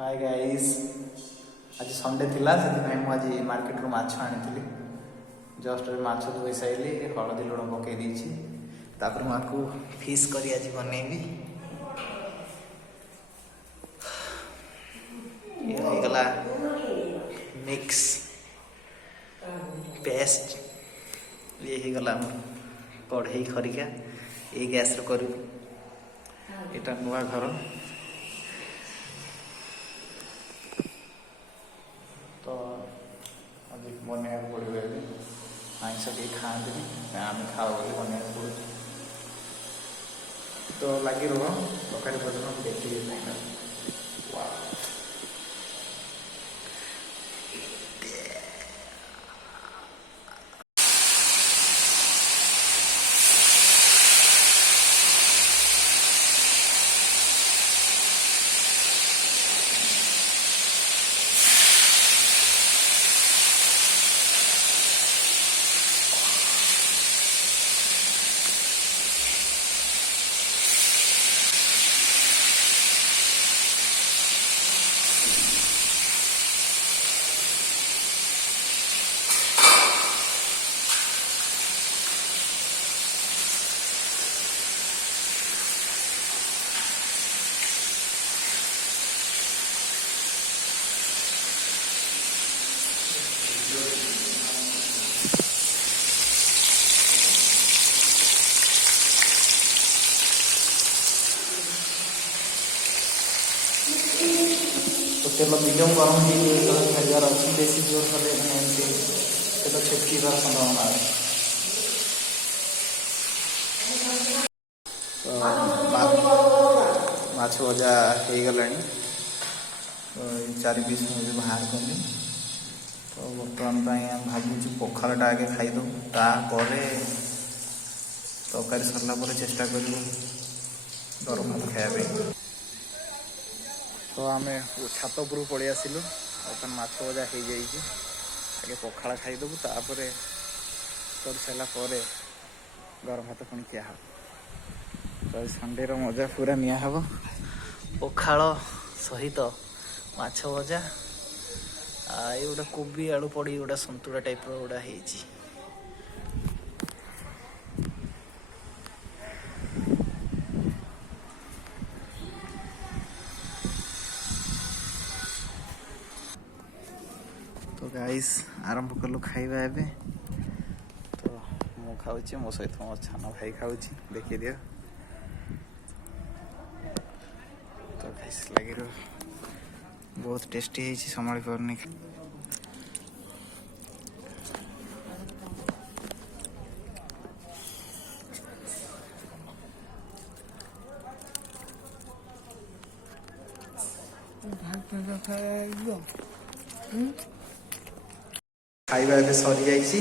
Hi guys आज Sunday थिला से आज मार्केट रू माछ आनी जस्ट माछ धोई सारे हलदी लुण पकई देछि तापर माको फिश करी आज बनैबी ये हो गला मिक्स पेस्ट ये हो गला कढ़ई खरिका ये गैस रे करू एटा नुआ घर तो आज बनवा पड़े आईस के खाते आम खाओ बोली बनवा पड़े तो लगी रुह तरकारी पत्र देखिए तेल मीडियम गरम खाइबार अच्छी बेसी जोर कले तेल छेटकार संभावना है माछ भजा हो गला तो 4 पीस मुझे बाहर कली तो बर्तमान भावुँ पखालटा आगे खाईदे तापर तरकारी सरला चेष्टा कर गरम भात खाया तो आम छात उपरू पलि आसलु बर्तमान माछ भजा हो जाए आगे पखाड़ खाईदेबू तापर कर सारापर गरम भात पुणी क्या तो संडे मजा पूरा निया हब पखाड़ सहित माछ भजा ये गोटे कोबी आलू पड़ी गोटे संतुला टाइप गोटा है तो गाइस आरंभ कलु खाइबा एबे तो मु खाऊची मो सहित मो छान भाई खाऊची देखि दियो तो गाइस लगी रो बहुत टेस्टी है संभाली पारनी खाइबा ए सरी जाइए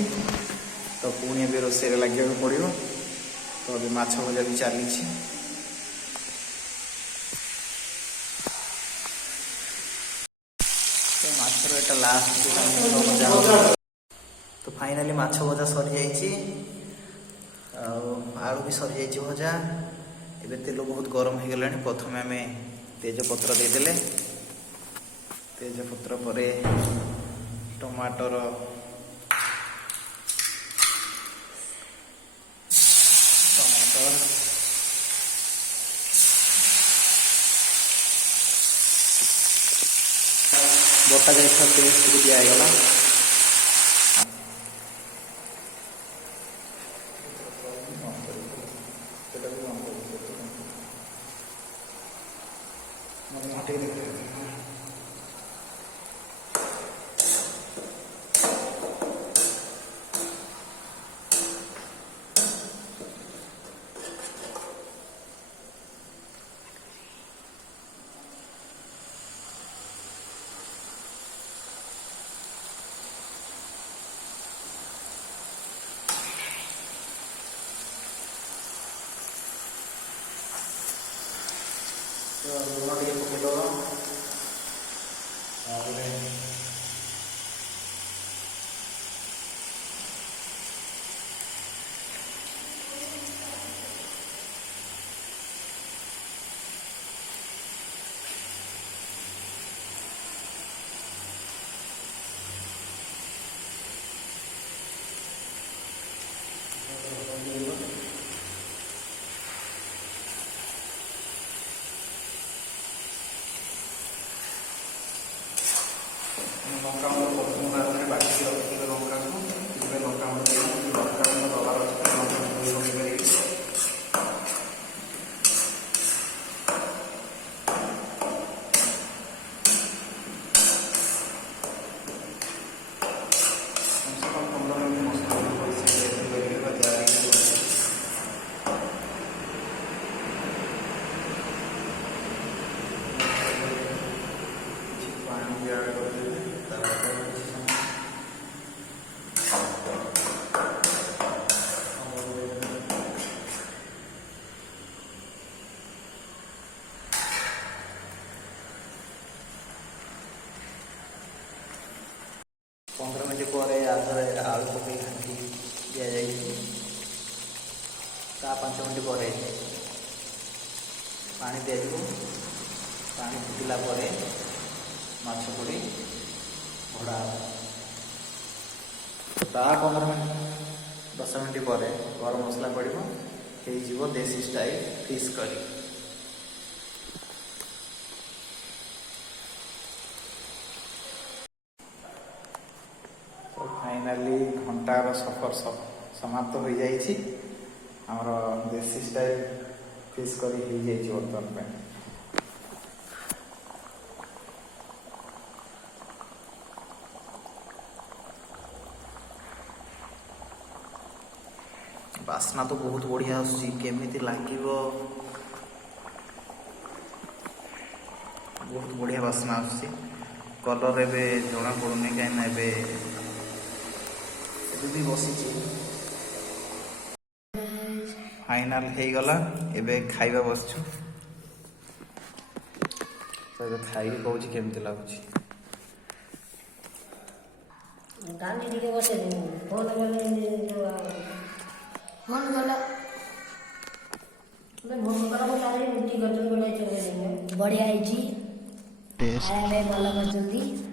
तो पुणी ए रोसे लगे पड़ो तो अभी माछ भजा भी चली तो माछर एटा लास्ट तो फाइनाली माछ भजा सरी जाइए आलू भी सरी जाइए भजा एबे तेल बहुत गरम हो गलानी प्रथम आम तेजपत्र देदेले तेजपत्र पर टमाटर बटा जाए पेस्ट भी दिगला लुण टे पकईदब ଲଙ୍କା ଗୁଣ୍ଡ ପ୍ରଥମ ଭାବରେ ବାଟିକି ରଖିଥିଲେ ଲଙ୍କାକୁ ଏବେ ଲଙ୍କା ଗୁଣ୍ଡ ଲଙ୍କା ଗୁଣ୍ଡ ଦେବାର ଅଛି ଲଙ୍କା ଗୁଣ୍ଡ ପକେଇପାରିବି। पंद्रह मिनट पर आलू पकई घाटी दि जाए 5 मिनट पर पानी दिया पानी फुटिला माछ पड़ी घोड़ा ता 15 मिनट 10 मिनट पर गरम मसला पड़ो देसी स्टाइल फिश करी। फाइनाली घंटार सफर समाप्त हो जाइए आमर देसी स्टाइल फिश करी हो जाइए बर्तमान पे। बास्ना तो बहुत बढ़िया केमिति लागिवो बहुत बढ़िया बास्ना आसुची कलर एबे जना पड़ुनी कहीं एबे भी बसी फाइनाल हो गला एबे खाइबा बसछु तो एबे खाई कहूँ केमती लगुच बढ़िया भल कर